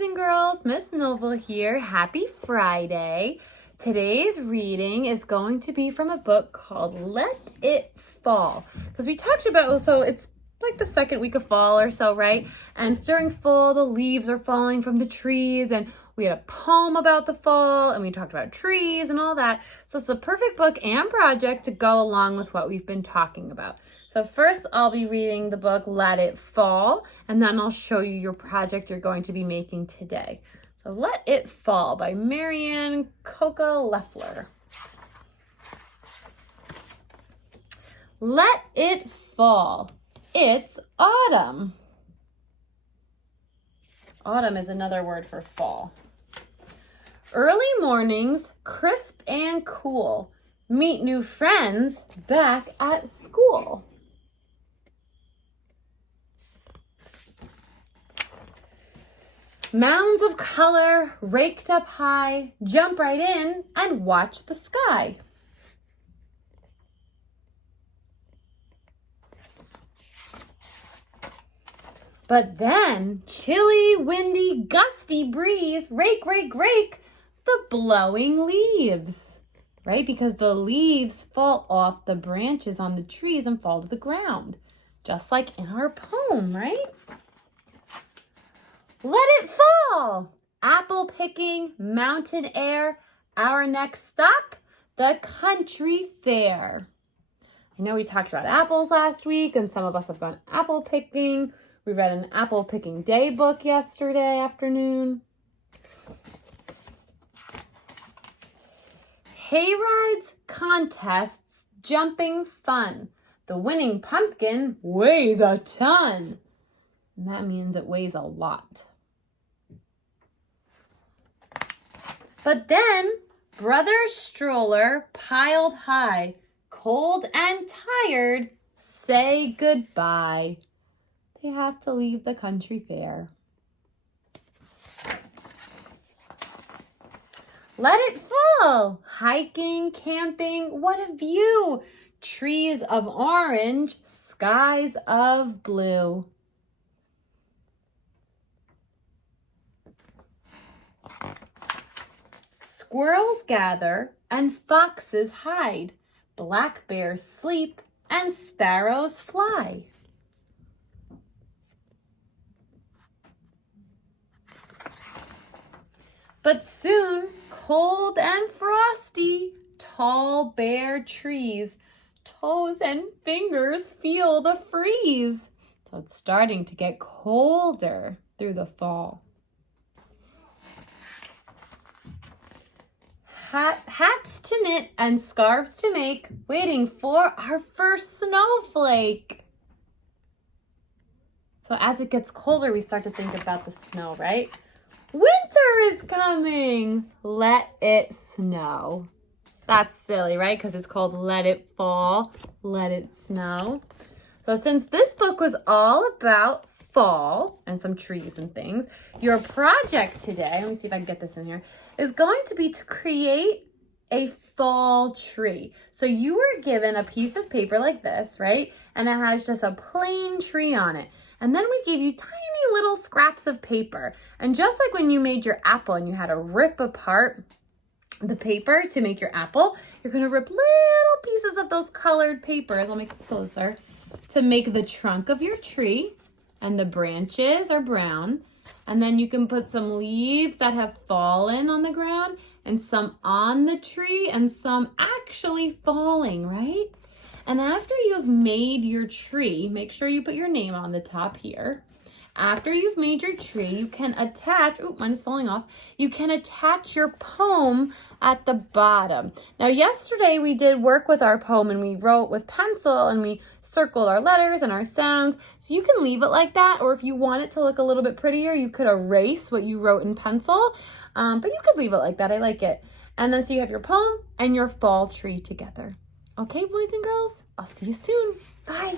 boys and girls, Miss Noble here. Happy Friday. Today's reading is going to be from a book called Let It Fall. Because we talked about, so it's like the second week of fall or so, right? And during fall, the leaves are falling from the trees, and we had a poem about the fall, and we talked about trees and all that. So it's a perfect book and project to go along with what we've been talking about. So first I'll be reading the book Let It Fall, and then I'll show you your project you're going to be making today. So Let It Fall by Marianne Coca Leffler. Let it fall. It's autumn. Autumn is another word for fall. Early mornings, crisp and cool. Meet new friends back at school. Mounds of color raked up high, jump right in and watch the sky. But then, chilly, windy, gusty breeze, rake, rake, rake, the blowing leaves, right? Because the leaves fall off the branches on the trees and fall to the ground, just like in our poem, right? Let it fall! Apple picking, mountain air. Our next stop, the country fair. I know we talked about apples last week, and some of us have gone apple picking. We read an apple picking day book yesterday afternoon. Hayrides, contests, jumping fun. The winning pumpkin weighs a ton. And that means it weighs a lot. But then, brother stroller piled high, cold and tired, say goodbye. They have to leave the country fair. Let it fall. Hiking, camping, what a view. Trees of orange, skies of blue. Squirrels gather and foxes hide. Black bears sleep and sparrows fly. But soon, cold and frosty, tall bare trees, toes and fingers feel the freeze. So it's starting to get colder through the fall. Hats to knit and scarves to make, waiting for our first snowflake. So as it gets colder, we start to think about the snow, right? Winter is coming. Let it snow. That's silly, right? Because it's called Let It Fall, Let It Snow. So since this book was all about fall and some trees and things, your project today, let me see if I can get this in here, is going to be to create a fall tree. So you were given a piece of paper like this, right? And it has just a plain tree on it. And then we gave you tiny little scraps of paper. And just like when you made your apple and you had to rip apart the paper to make your apple, you're gonna rip little pieces of those colored papers, I'll make this closer, to make the trunk of your tree, and the branches are brown. And then you can put some leaves that have fallen on the ground and some on the tree and some actually falling, right? And after you've made your tree, make sure you put your name on the top here. After you've made your tree, you can attach, oh, mine is falling off. You can attach your poem at the bottom. Now, yesterday we did work with our poem and we wrote with pencil and we circled our letters and our sounds. So you can leave it like that, or if you want it to look a little bit prettier, you could erase what you wrote in pencil, but you could leave it like that. I like it. And then so you have your poem and your fall tree together. Okay, boys and girls, I'll see you soon. Bye.